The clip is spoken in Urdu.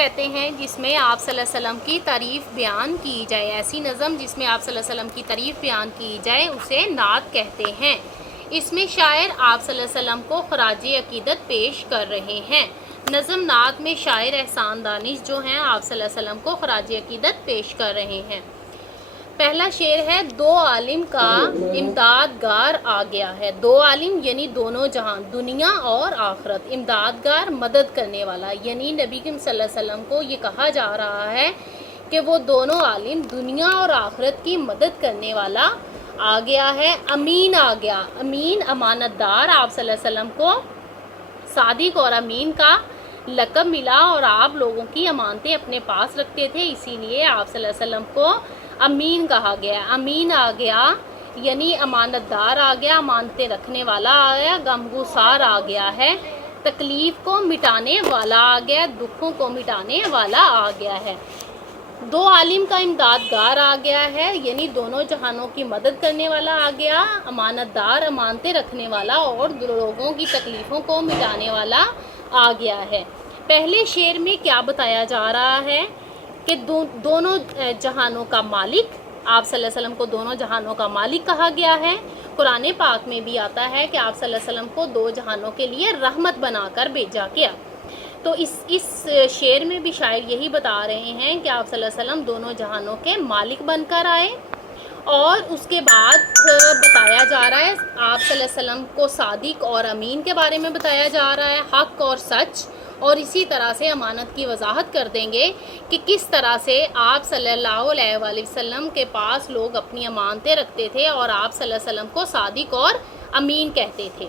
کہتے ہیں جس میں آپ صلی اللہ علیہ وسلم کی تعریف بیان کی جائے، ایسی نظم جس میں آپ صلی اللہ علیہ وسلم کی تعریف بیان کی جائے اسے نعت کہتے ہیں۔ اس میں شاعر آپ صلی اللہ علیہ وسلم کو خراج عقیدت پیش کر رہے ہیں۔ نظم نعت میں شاعر احسان دانش جو ہیں آپ صلی اللہ علیہ وسلم کو خراج عقیدت پیش کر رہے ہیں۔ پہلا شعر ہے، دو عالم کا امدادگار آ گیا ہے۔ دو عالم یعنی دونوں جہان، دنیا اور آخرت، امدادگار مدد کرنے والا، یعنی نبی کریم صلی اللہ علیہ وسلم کو یہ کہا جا رہا ہے کہ وہ دونوں عالم دنیا اور آخرت کی مدد کرنے والا آ گیا ہے۔ امین آ گیا، امین امانت دار، آپ صلی اللہ علیہ وسلم کو صادق اور امین کا لقب ملا اور آپ لوگوں کی امانتیں اپنے پاس رکھتے تھے، اسی لیے آپ صلی اللہ علیہ وسلم کو امین کہا گیا۔ امین آ گیا یعنی امانت دار آ گیا، امانتیں رکھنے والا آ گیا، غمگسار آ گیا ہے، تکلیف کو مٹانے والا آ گیا، دکھوں کو مٹانے والا آ گیا ہے۔ دو عالم کا امدادگار آ گیا ہے یعنی دونوں جہانوں کی مدد کرنے والا آ گیا، امانت دار امانتیں رکھنے والا اور لوگوں کی تکلیفوں کو مٹانے والا آ گیا ہے۔ پہلے شعر میں کیا بتایا جا رہا ہے کہ دونوں جہانوں کا مالک، آپ صلی اللہ علیہ وسلم کو دونوں جہانوں کا مالک کہا گیا ہے۔ قرآن پاک میں بھی آتا ہے کہ آپ صلی اللہ علیہ وسلم کو دو جہانوں کے لیے رحمت بنا کر بھیجا گیا۔ تو اس شعر میں بھی شاعر یہی بتا رہے ہیں کہ آپ صلی اللہ علیہ وسلم دونوں جہانوں کے مالک بن کر آئے، اور اس کے بعد بتایا جا رہا ہے آپ صلی اللہ علیہ وسلم کو صادق اور امین کے بارے میں بتایا جا رہا ہے، حق اور سچ، اور اسی طرح سے امانت کی وضاحت کر دیں گے کہ کس طرح سے آپ صلی اللہ علیہ وآلہ وسلم کے پاس لوگ اپنی امانتیں رکھتے تھے اور آپ صلی اللہ علیہ وسلم کو صادق اور امین کہتے تھے۔